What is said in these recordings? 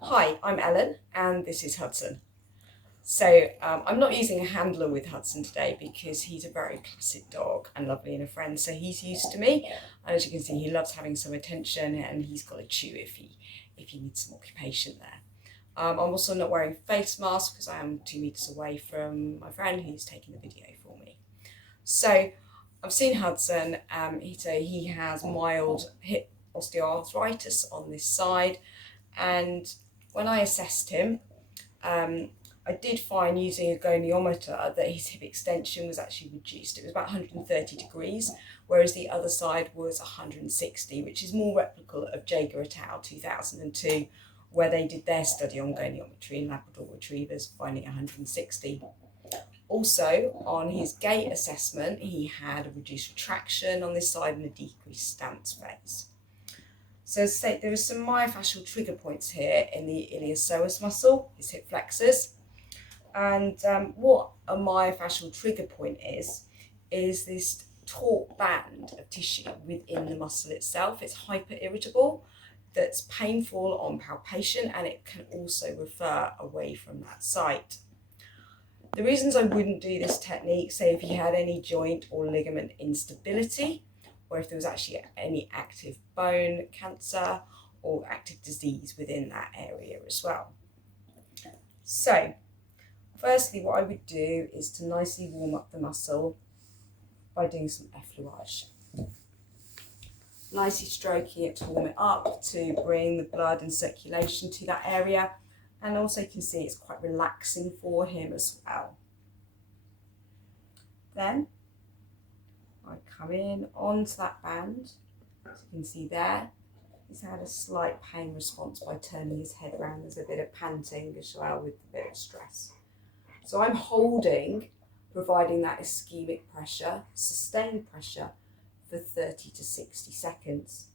Hi, I'm Ellen and this is Hudson. So I'm not using a handler with Hudson today because he's a very placid dog and lovely and a friend, so he's used to me, and as you can see he loves having some attention and he's got a chew if he needs some occupation there. I'm also not wearing a face mask because I am 2 meters away from my friend who's taking the video for me. So I've seen Hudson. He has mild hip osteoarthritis on this side, and when I assessed him, I did find using a goniometer that his hip extension was actually reduced. It was about 130 degrees, whereas the other side was 160, which is more replicable of Jaeger et al. 2002, where they did their study on goniometry in Labrador retrievers, finding 160. Also, on his gait assessment, he had a reduced retraction on this side and a decreased stance phase. So as I say, there are some myofascial trigger points here in the iliopsoas muscle, his hip flexors. And what a myofascial trigger point is this taut band of tissue within the muscle itself. It's hyper-irritable, that's painful on palpation, and it can also refer away from that site. The reasons I wouldn't do this technique, say if you had any joint or ligament instability, or if there was actually any active bone cancer or active disease within that area as well. So, firstly, what I would do is to nicely warm up the muscle by doing some effleurage. Nicely stroking it to warm it up to bring the blood and circulation to that area, and also you can see it's quite relaxing for him as well. Then I come in onto that band, as you can see there. He's had a slight pain response by turning his head around. There's a bit of panting as well with a bit of stress. So I'm holding, providing that ischemic pressure, sustained pressure, for 30 to 60 seconds.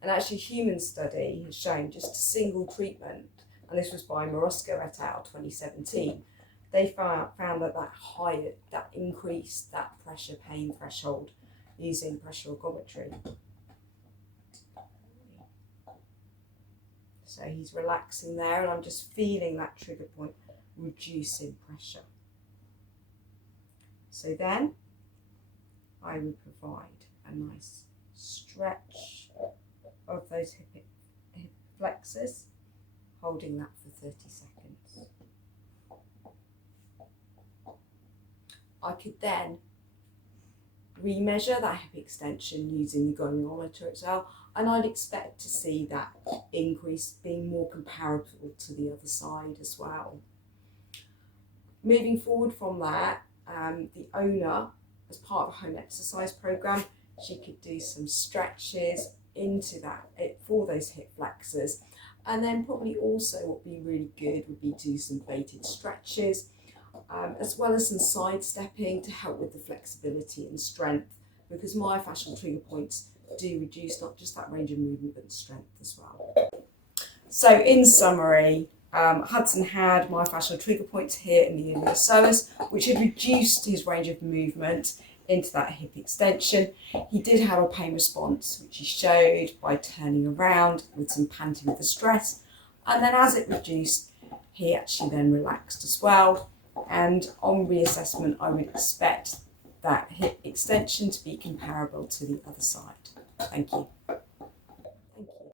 And actually a human study has shown just a single treatment, and this was by Morosco et al. 2017, they found that increased that pressure pain threshold using pressure oximetry. So he's relaxing there, and I'm just feeling that trigger point reducing pressure. So then I would provide a nice stretch of those hip flexors, holding that for 30 seconds. I could then remeasure that hip extension using the goniometer as well, and I'd expect to see that increase being more comparable to the other side as well. Moving forward from that, the owner, as part of a home exercise program, she could do some stretches into that for those hip flexors, and then probably also what would be really good would be do some weighted stretches, as well as some sidestepping to help with the flexibility and strength, because myofascial trigger points do reduce not just that range of movement but the strength as well. So in summary, Hudson had myofascial trigger points here in the iliopsoas, which had reduced his range of movement into that hip extension. He did have a pain response, which he showed by turning around with some panting with the stress, and then as it reduced, he actually then relaxed as well. And on reassessment, I would expect that hip extension to be comparable to the other side. Thank you.